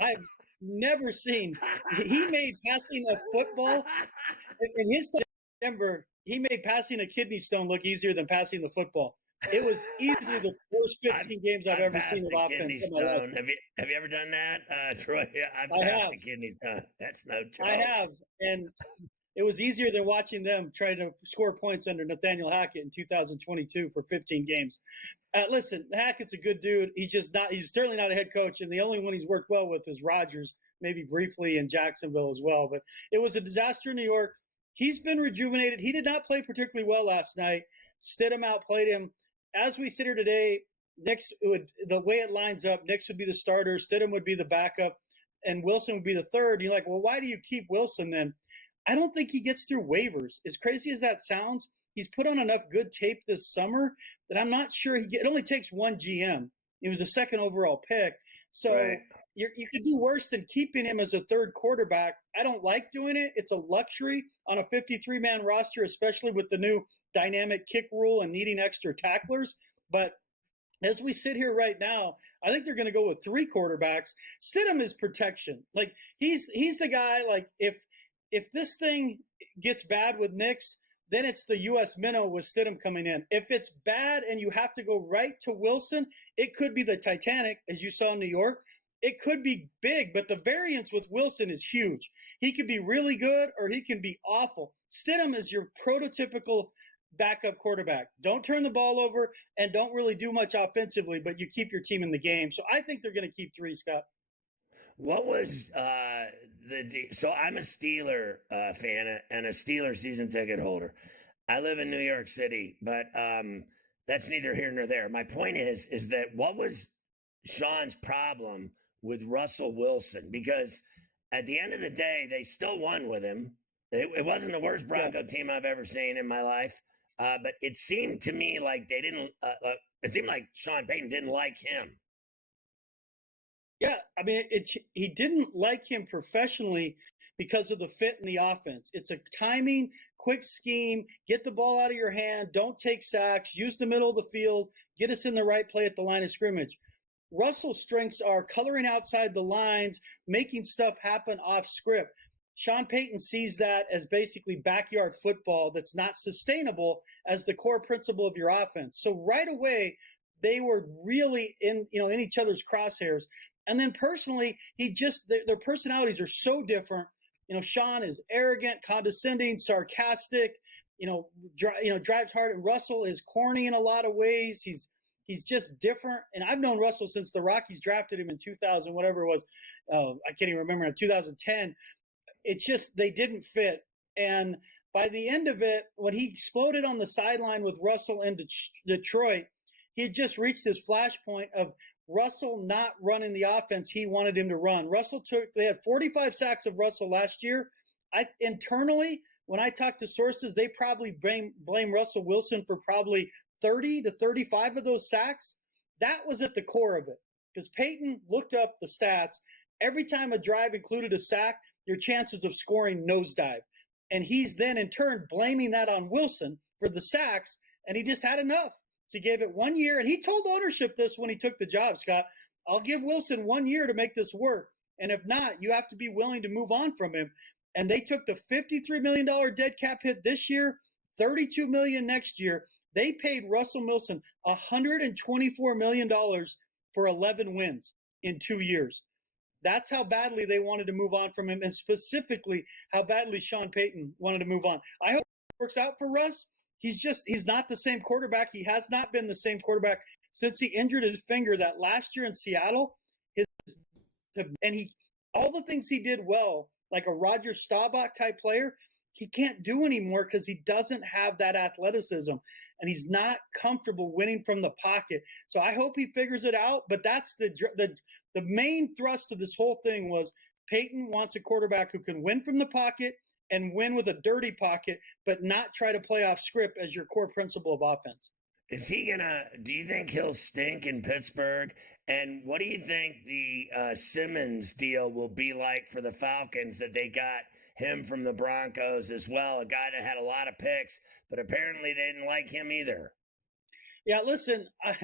I've never seen. He made passing a football in his time in Denver. He made passing a kidney stone look easier than passing the football. It was easily the worst 15 games I've ever seen of offense. Have you ever done that, Troy? I've passed a kidney stone. That's no joke. I have, and It was easier than watching them try to score points under Nathaniel Hackett in 2022 for 15 games. Listen, Hackett's a good dude. He's certainly not a head coach, and the only one he's worked well with is Rodgers, maybe briefly in Jacksonville as well. But it was a disaster in New York. He's been rejuvenated. He did not play particularly well last night. Stidham outplayed him. As we sit here today, the way it lines up, Nix would be the starter, Stidham would be the backup, and Wilson would be the third. You're like, well, why do you keep Wilson then? I don't think he gets through waivers. As crazy as that sounds, he's put on enough good tape this summer that I'm not sure it only takes one GM. He was a second overall pick. So Right. you could do worse than keeping him as a third quarterback. I don't like doing it. It's a luxury on a 53-man roster, especially with the new dynamic kick rule and needing extra tacklers. But as we sit here right now, I think they're going to go with 3 quarterbacks. Stidham is protection. Like he's the guy. Like if this thing gets bad with Nix, then it's the U.S. minnow with Stidham coming in. If it's bad and you have to go right to Wilson, it could be the Titanic, as you saw in New York. It could be big, but the variance with Wilson is huge. He could be really good or he can be awful. Stidham is your prototypical backup quarterback. Don't turn the ball over and don't really do much offensively, but you keep your team in the game. So I think they're going to keep 3, Scott. What was so I'm a Steeler fan and a Steeler season ticket holder. I live in New York City, but that's neither here nor there. My point is that what was Sean's problem with Russell Wilson? Because at the end of the day, they still won with him. It wasn't the worst Bronco team I've ever seen in my life, but it seemed to me like they didn't. It seemed like Sean Payton didn't like him. Yeah, I mean, he didn't like him professionally because of the fit in the offense. It's a timing, quick scheme, get the ball out of your hand, don't take sacks, use the middle of the field, get us in the right play at the line of scrimmage. Russell's strengths are coloring outside the lines, making stuff happen off script. Sean Payton sees that as basically backyard football that's not sustainable as the core principle of your offense. So right away, they were really in each other's crosshairs. And then personally, their personalities are so different. Sean is arrogant, condescending, sarcastic, drives hard. And Russell is corny in a lot of ways. He's just different. And I've known Russell since the Rockies drafted him in 2000, whatever it was. I can't even remember, in 2010. It's just they didn't fit. And by the end of it, when he exploded on the sideline with Russell in Detroit, he had just reached his flashpoint of Russell not running the offense he wanted him to run. They had 45 sacks of Russell last year. Internally, when I talked to sources, they probably blame Russell Wilson for probably 30 to 35 of those sacks. That was at the core of it, because Peyton looked up the stats. Every time a drive included a sack, your chances of scoring nosedive. And he's then in turn blaming that on Wilson for the sacks, and he just had enough. So he gave it 1 year, and he told ownership this when he took the job, Scott. I'll give Wilson 1 year to make this work, and if not, you have to be willing to move on from him. And they took the $53 million dead cap hit this year, $32 million next year. They paid Russell Wilson $124 million for 11 wins in 2 years. That's how badly they wanted to move on from him, and specifically how badly Sean Payton wanted to move on. I hope it works out for Russ. He's not the same quarterback. He has not been the same quarterback since he injured his finger that last year in Seattle. All the things he did well, like a Roger Staubach type player, he can't do anymore because he doesn't have that athleticism, and he's not comfortable winning from the pocket. So I hope he figures it out. But that's the main thrust of this whole thing was Peyton wants a quarterback who can win from the pocket and win with a dirty pocket, but not try to play off script as your core principle of offense. Do you think he'll stink in Pittsburgh? And what do you think the Simmons deal will be like for the Falcons, that they got him from the Broncos as well, a guy that had a lot of picks, but apparently they didn't like him either? Yeah, listen, I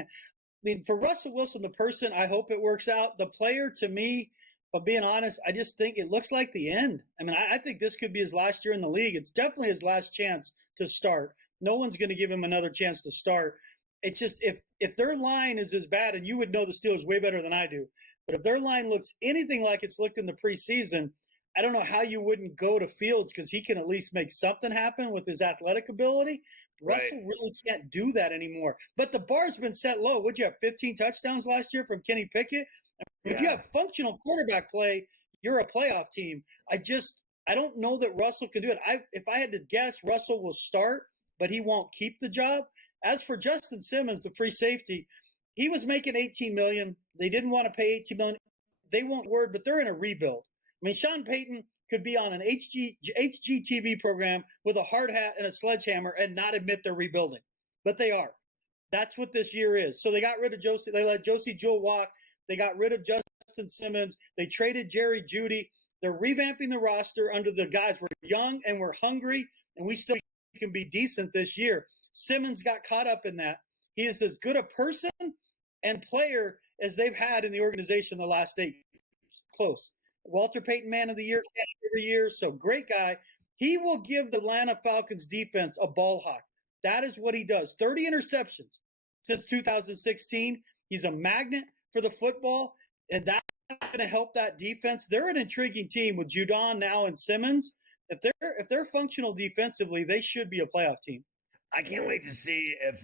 mean, for Russell Wilson, the person, I hope it works out. The player, to me, but being honest, I just think it looks like the end. I mean, I think this could be his last year in the league. It's definitely his last chance to start. No one's going to give him another chance to start. It's just if their line is as bad, and you would know the Steelers way better than I do, but if their line looks anything like it's looked in the preseason, I don't know how you wouldn't go to Fields because he can at least make something happen with his athletic ability. Russell really can't do that anymore. But the bar's been set low. Would you have 15 touchdowns last year from Kenny Pickett? If you have functional quarterback play, you're a playoff team. I don't know that Russell can do it. If I had to guess, Russell will start, but he won't keep the job. As for Justin Simmons, the free safety, he was making $18 million. They didn't want to pay $18 million. They won't word, but they're in a rebuild. I mean, Sean Payton could be on an HGTV program with a hard hat and a sledgehammer and not admit they're rebuilding, but they are. That's what this year is. So they got rid of Josie. They let Josie Jewell walk. They got rid of Justin Simmons. They traded Jerry Jeudy. They're revamping the roster under the guys. We're young and we're hungry, and we still can be decent this year. Simmons got caught up in that. He is as good a person and player as they've had in the organization the last 8 years. Close. Walter Payton Man of the Year every year, so great guy. He will give the Atlanta Falcons defense a ball hawk. That is what he does. 30 interceptions since 2016. He's a magnet for the football, and that's going to help that defense. They're an intriguing team with Judon now and Simmons. If they're functional defensively, they should be a playoff team. I can't wait to see if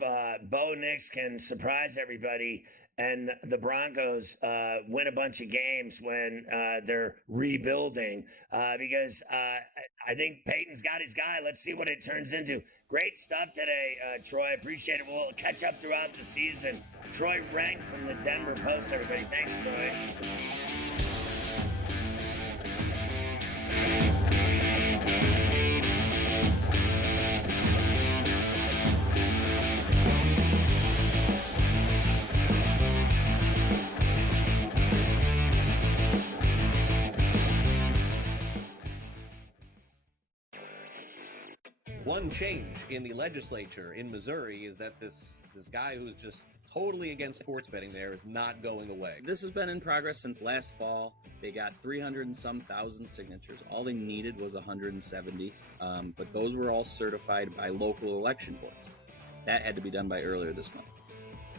Bo Nix can surprise everybody and the Broncos win a bunch of games when they're rebuilding because I think Peyton's got his guy. Let's see what it turns into. Great stuff today, Troy. Appreciate it. We'll catch up throughout the season. Troy Rank from the Denver Post, everybody. Thanks, Troy. One change in the legislature in Missouri is that this guy who's just totally against sports betting there is not going away. This has been in progress since last fall. They got 300 and some thousand signatures. All they needed was 170, but those were all certified by local election boards. That had to be done by earlier this month.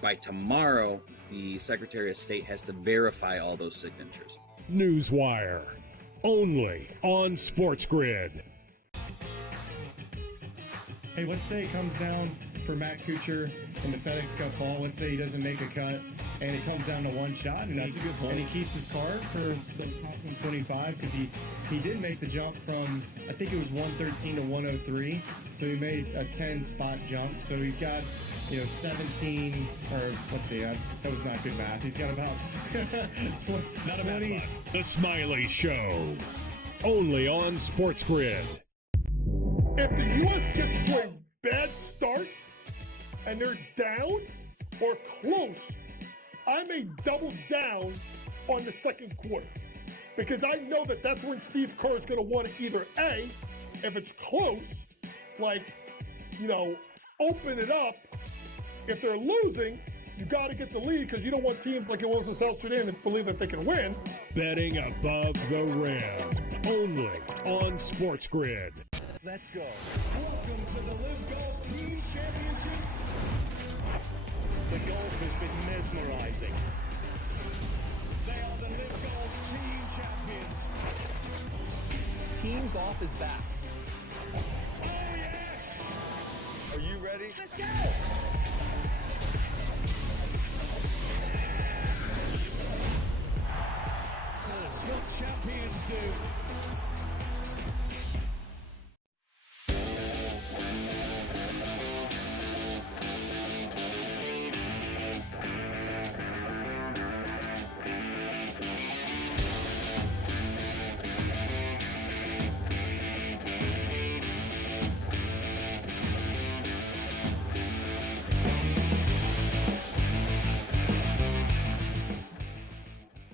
By tomorrow, the Secretary of State has to verify all those signatures. Newswire, only on SportsGrid. Hey, let's say it comes down for Matt Kuchar in the FedEx Cup ball. Let's say he doesn't make a cut, and it comes down to one shot. And That's a good point. And he keeps his card for the top 125 because he did make the jump from, I think it was 113 to 103. So he made a 10-spot jump. So he's got, 17, or let's see, that was not good math. He's got about 20. The Smiley Show, only on SportsGrid. If the U.S. gets to a bad start and they're down or close, I may double down on the second quarter because I know that that's when Steve Kerr is going to want to either A, if it's close, open it up. If they're losing, you got to get the lead because you don't want teams like it was in South Sudan to believe that they can win. Betting above the rim, only on SportsGrid. Let's go. Welcome to the Live Golf Team Championship. The golf has been mesmerizing. They are the Live Golf Team Champions. Team golf is back. Oh, yes! Are you ready? Let's go! That's what champions do.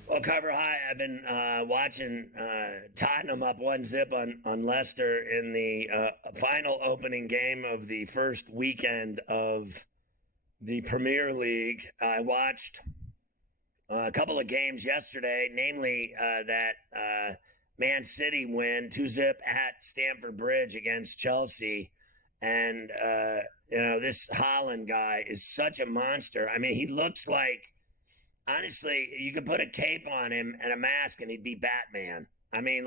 Well, Cover High, I've been watching Tottenham up 1-0 on Leicester in the final opening game of the first weekend of the Premier League. I watched a couple of games yesterday, namely that Man City win 2-0 at Stamford Bridge against Chelsea. And, this Haaland guy is such a monster. I mean, he looks like, honestly, you could put a cape on him and a mask and he'd be Batman. I mean,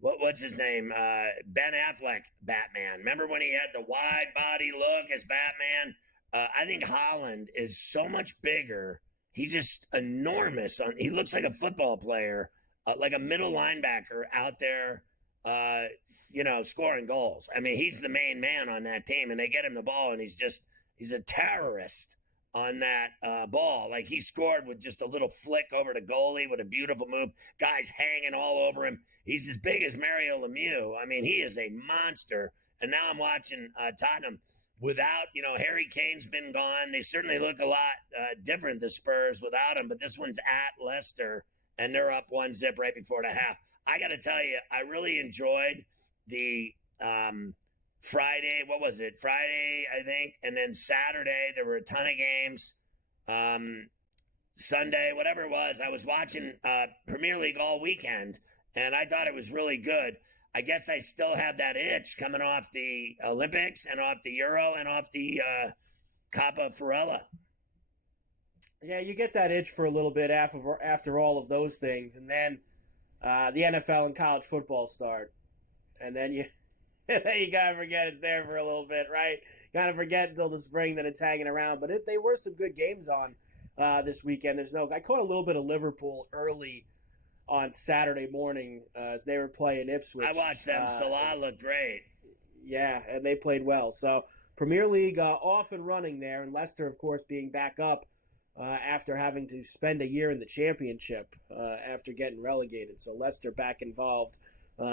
what's his name? Ben Affleck, Batman. Remember when he had the wide body look as Batman? I think Holland is so much bigger. He's just enormous. He looks like a football player, like a middle linebacker out there, scoring goals. I mean, he's the main man on that team, and they get him the ball, and he's a terrorist on that ball. Like, he scored with just a little flick over the goalie with a beautiful move. Guys hanging all over him. He's as big as Mario Lemieux. I mean, he is a monster. And now I'm watching Tottenham without, Harry Kane's been gone. They certainly look a lot different, the Spurs, without him. But this one's at Leicester, and they're up 1-0 right before the half. I got to tell you, I really enjoyed the Friday, what was it? Friday, I think. And then Saturday, there were a ton of games. Sunday, whatever it was, I was watching Premier League all weekend, and I thought it was really good. I guess I still have that itch coming off the Olympics and off the Euro and off the Coppa Ferralla. Yeah, you get that itch for a little bit after all of those things, and then the NFL and college football start, and then you gotta forget it's there for a little bit, right? Gotta forget until the spring that it's hanging around. But they were some good games on this weekend. I caught a little bit of Liverpool early on Saturday morning as they were playing Ipswich. I watched them. Salah looked great. Yeah, and they played well. So Premier League off and running there, and Leicester, of course, being back up after having to spend a year in the Championship after getting relegated. So Leicester back involved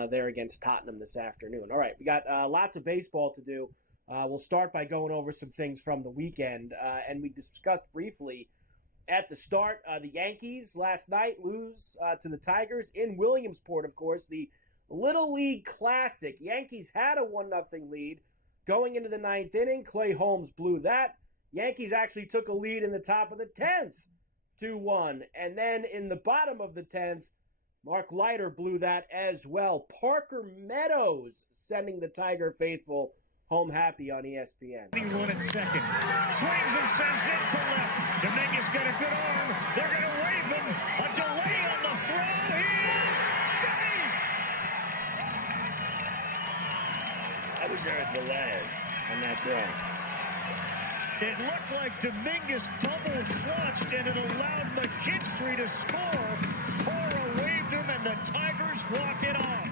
there against Tottenham this afternoon. All right, we got lots of baseball to do. We'll start by going over some things from the weekend, and we discussed briefly at the start, the Yankees last night lose to the Tigers in Williamsport, of course, the Little League Classic. Yankees had a 1-0 lead going into the ninth inning. Clay Holmes blew that. Yankees actually took a lead in the top of the 10th, 2-1. And then in the bottom of the 10th, Mark Leiter blew that as well. Parker Meadows sending the Tiger faithful home happy on ESPN. Run at second. Swings and sends it to left. Dominguez got a good arm. They're going to wave him. A delay on the throw. He is safe. How was there a delay on that throw? It looked like Dominguez double clutched, and it allowed McKinstry to score. Cora waved him, and the Tigers walk it off.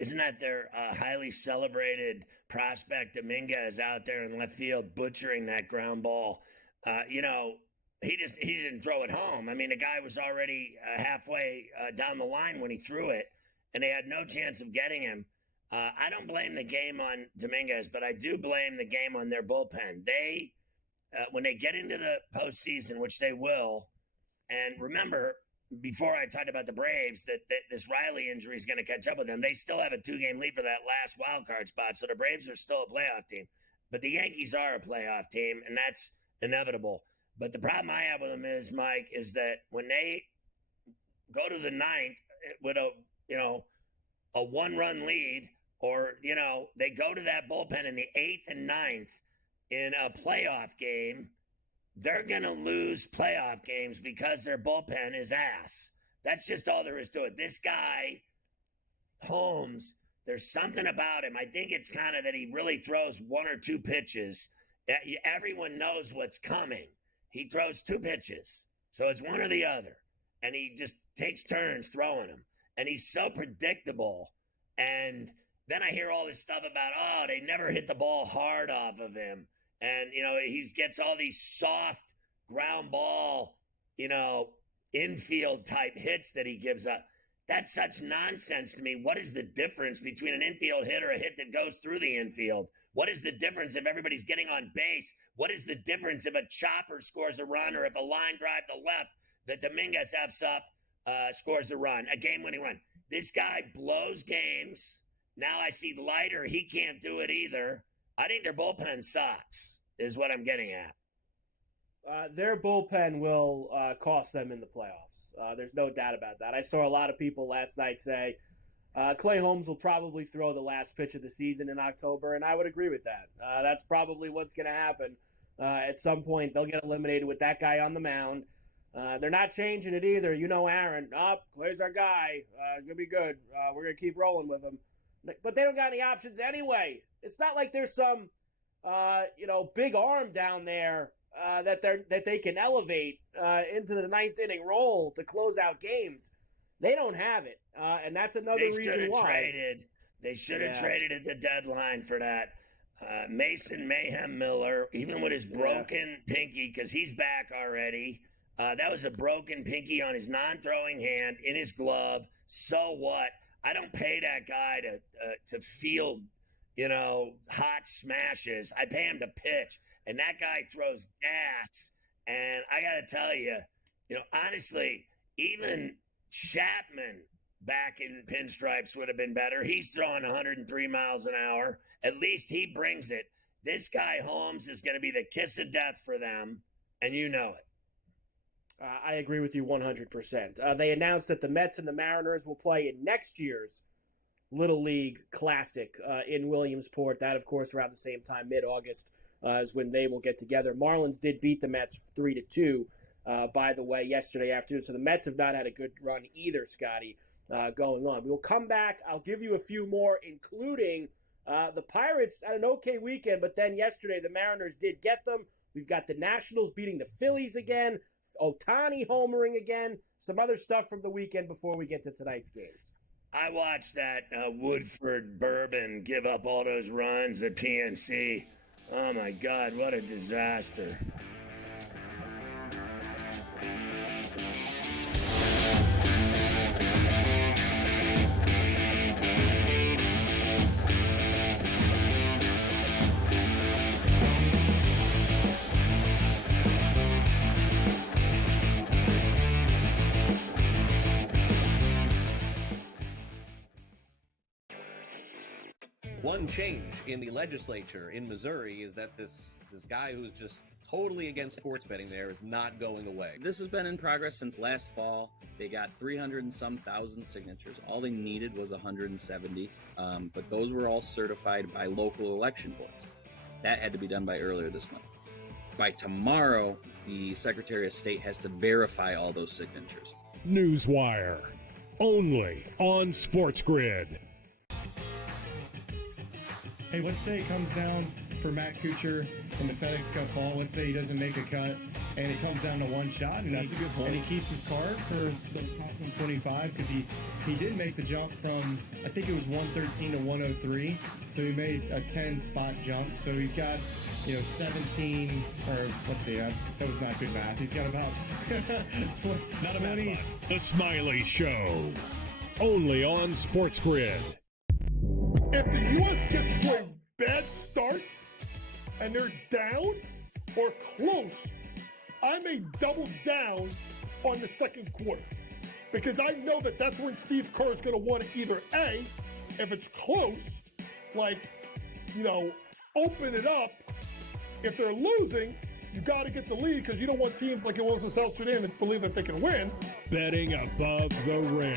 Isn't that their highly celebrated prospect, Dominguez, out there in left field butchering that ground ball? He didn't throw it home. I mean, the guy was already halfway down the line when he threw it, and they had no chance of getting him. I don't blame the game on Dominguez, but I do blame the game on their bullpen. They, when they get into the postseason, which they will, and remember, before I talked about the Braves, that this Riley injury is going to catch up with them. They still have a 2-game lead for that last wild card spot, so the Braves are still a playoff team. But the Yankees are a playoff team, and that's inevitable. But the problem I have with them is, Mike, is that when they go to the ninth with a 1-run lead, or, they go to that bullpen in the 8th and 9th in a playoff game, they're going to lose playoff games because their bullpen is ass. That's just all there is to it. This guy, Holmes, there's something about him. I think it's kind of that he really throws 1 or 2 pitches. Everyone knows what's coming. He throws 2 pitches. So it's one or the other. And he just takes turns throwing them. And he's so predictable. And then I hear all this stuff about, they never hit the ball hard off of him. And, he gets all these soft ground ball, infield type hits that he gives up. That's such nonsense to me. What is the difference between an infield hit or a hit that goes through the infield? What is the difference if everybody's getting on base? What is the difference if a chopper scores a run or if a line drive to left that Dominguez F's up scores a run, a game-winning run? This guy blows games. Now I see Leiter. He can't do it either. I think their bullpen sucks, is what I'm getting at. Their bullpen will cost them in the playoffs. There's no doubt about that. I saw a lot of people last night say Clay Holmes will probably throw the last pitch of the season in October, and I would agree with that. That's probably what's going to happen. At some point, they'll get eliminated with that guy on the mound. They're not changing it either. You know, Aaron, Clay's our guy. It's going to be good. We're going to keep rolling with him. But they don't got any options anyway. It's not like there's some, big arm down there that they can elevate into the ninth inning role to close out games. They don't have it, and that's another reason why. They should have traded at the deadline for that. Mason Mayhem Miller, even with his broken pinky, because he's back already. That was a broken pinky on his non-throwing hand in his glove. So what? I don't pay that guy to field, hot smashes. I pay him to pitch, and that guy throws gas. And I got to tell you, honestly, even Chapman back in pinstripes would have been better. He's throwing 103 miles an hour. At least he brings it. This guy, Holmes, is going to be the kiss of death for them, and you know it. I agree with you 100%. They announced that the Mets and the Mariners will play in next year's Little League Classic in Williamsport. That, of course, around the same time, mid-August, is when they will get together. Marlins did beat the Mets 3-2, by the way, yesterday afternoon. So the Mets have not had a good run either, Scotty, going on. We'll come back. I'll give you a few more, including the Pirates had an okay weekend, but then yesterday the Mariners did get them. We've got the Nationals beating the Phillies again. Ohtani homering again, some other stuff from the weekend before we get to tonight's games. I watched that Woodford Bourbon give up all those runs at PNC. Oh, my God, what a disaster. One change in the legislature in Missouri is that this guy who's just totally against sports betting there is not going away. This has been in progress since last fall. They got 300 and some thousand signatures. All they needed was 170, but those were all certified by local election boards. That had to be done by earlier this month. By tomorrow, the Secretary of State has to verify all those signatures. Newswire, only on SportsGrid. Hey, let's say it comes down for Matt Kuchar in the FedEx Cup ball. Let's say he doesn't make a cut, and it comes down to one shot. And that's a good point. And he keeps his card for the top 125 because he did make the jump from, I think it was 113 to 103. So he made a 10-spot jump. So he's got, 17, or let's see, that was not good math. He's got about 20. The Smiley Show, only on SportsGrid. If the U.S. gets to a bad start and they're down or close, I may double down on the second quarter because I know that that's when Steve Kerr is going to want to either A, if it's close, open it up. If they're losing, you got to get the lead because you don't want teams like it was in South Sudan that believe that they can win. Betting above the rim,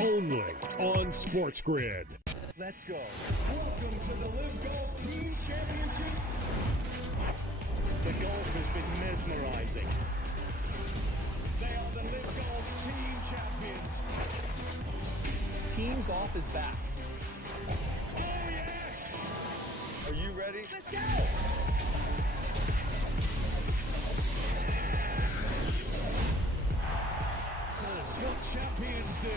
only on SportsGrid. Let's go. Welcome to the Live Golf Team Championship. The golf has been mesmerizing. They are the Live Golf Team Champions. Team golf is back. Oh, yes! Are you ready? Let's go! That's what champions do.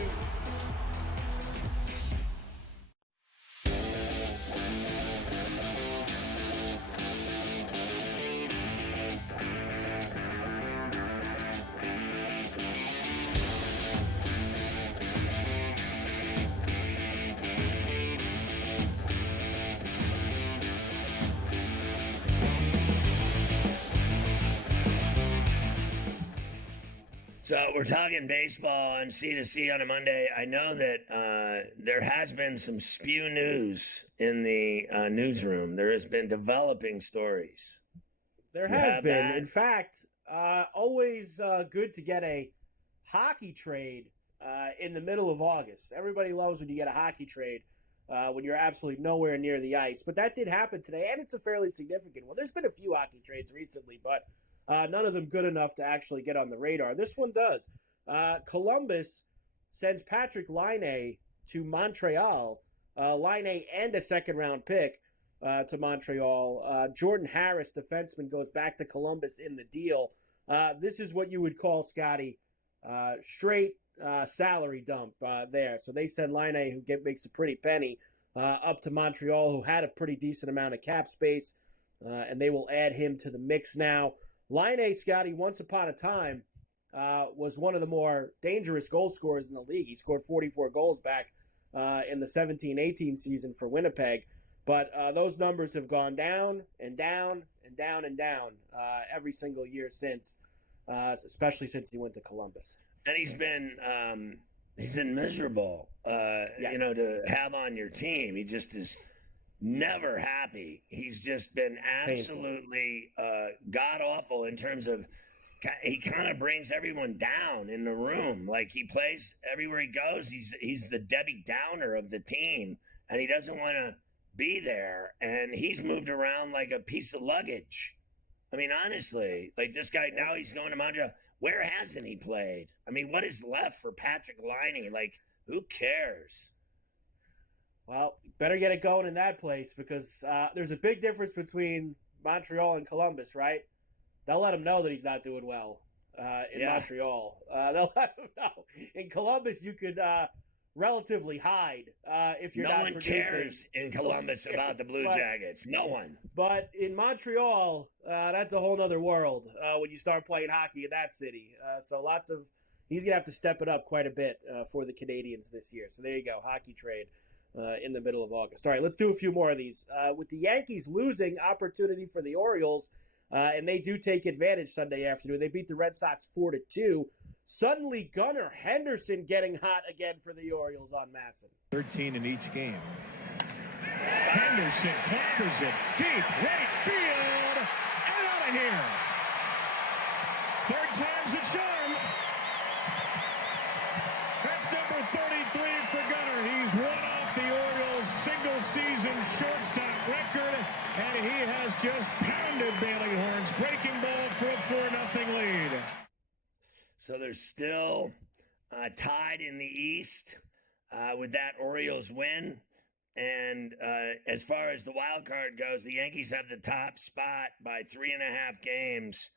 So we're talking baseball on C2C on a Monday. I know that there has been some spew news in the newsroom. There has been developing stories. There has been. In fact, always good to get a hockey trade in the middle of August. Everybody loves when you get a hockey trade when you're absolutely nowhere near the ice. But that did happen today, and it's a fairly significant one. There's been a few hockey trades recently, but None of them good enough to actually get on the radar. This one does. Columbus sends Patrick Laine to Montreal. Laine and a second-round pick to Montreal. Jordan Harris, defenseman, goes back to Columbus in the deal. This is what you would call, Scotty, straight salary dump there. So they send Laine, who makes a pretty penny, up to Montreal, who had a pretty decent amount of cap space, and they will add him to the mix now. Laine, Scotty, once upon a time, was one of the more dangerous goal scorers in the league. He scored 44 goals back in the 17-18 season for Winnipeg. But those numbers have gone down and down and down and down every single year since, especially since he went to Columbus. And he's been miserable, Yes. to have on your team. He just is never happy. He's just been absolutely god-awful in terms of he kind of brings everyone down in the room. Like, he plays everywhere he goes. He's the Debbie Downer of the team, and he doesn't want to be there. And he's moved around like a piece of luggage. I mean, honestly, like, this guy, now he's going to Montreal. Where hasn't he played? I mean, what is left for Patrick Laine? Like, who cares? Well, better get it going in that place, because there's a big difference between Montreal and Columbus, right? They'll let him know that he's not doing well in Montreal. They'll let him know. In Columbus, you could relatively hide if you're not producing. No one cares in Columbus about the Blue Jackets. No one. But in Montreal, that's a whole other world when you start playing hockey in that city. So he's going to have to step it up quite a bit for the Canadians this year. So there you go, hockey trade in the middle of August. All right, let's do a few more of these. With the Yankees losing, opportunity for the Orioles, and they do take advantage Sunday afternoon. They beat the Red Sox 4-2. Suddenly, Gunnar Henderson getting hot again for the Orioles on Masson. 13 in each game. Henderson clambers it deep right field and out of here. Third time's a charm. That's number 33 for Gunnar. He's one off the Orioles' single-season shortstop record, and he has just pounded Bailey Horn's breaking ball for a 4-0 lead. So they're still tied in the East with that Orioles win. And as far as the wild card goes, the Yankees have the top spot by 3.5 games,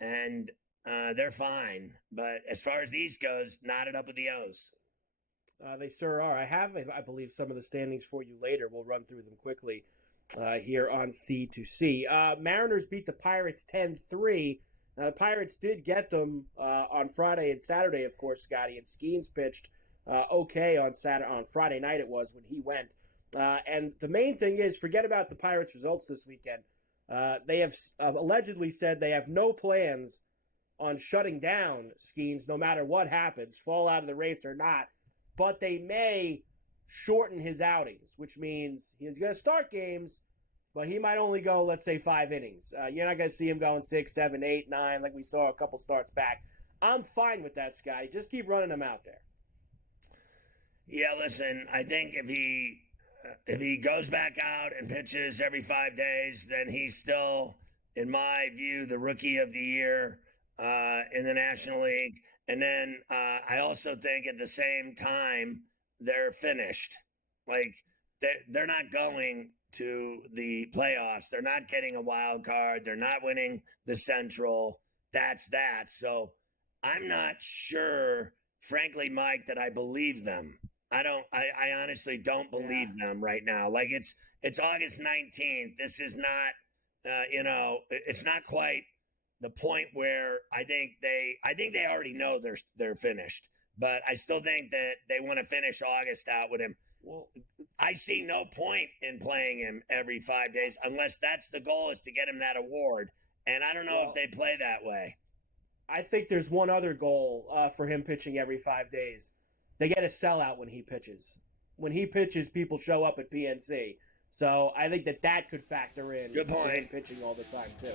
and they're fine. But as far as the East goes, knotted up with the O's. They sure are. I have, I believe, some of the standings for you later. We'll run through them quickly here on C2C. Mariners beat the Pirates 10-3. Now, the Pirates did get them on Friday and Saturday, of course, Scotty, and Skeens pitched okay on Friday night it was when he went. And the main thing is, forget about the Pirates' results this weekend. They have allegedly said they have no plans on shutting down Skeens no matter what happens, fall out of the race or not. But they may shorten his outings, which means he's going to start games, but he might only go, let's say, 5 innings. You're not going to see him going 6, 7, 8, 9 like we saw a couple starts back. I'm fine with that, Scotty. Just keep running him out there. Yeah, listen, I think if he goes back out and pitches every 5 days, then he's still, in my view, the rookie of the year in the National League. And then I also think at the same time they're finished. Like, they're not going to the playoffs. They're not getting a wild card. They're not winning the Central. That's that. So I'm not sure, frankly, Mike, that I believe them. I honestly don't believe them right now. Like, it's August 19th. This is not, it's not quite the point where I think they already know they're finished. But I still think that they want to finish August out with him. Well, I see no point in playing him every 5 days unless that's the goal, is to get him that award. And I don't know if they play that way. I think there's one other goal for him pitching every 5 days. They get a sellout when he pitches. When he pitches, people show up at PNC. So I think that could factor in Good point. him pitching all the time, too.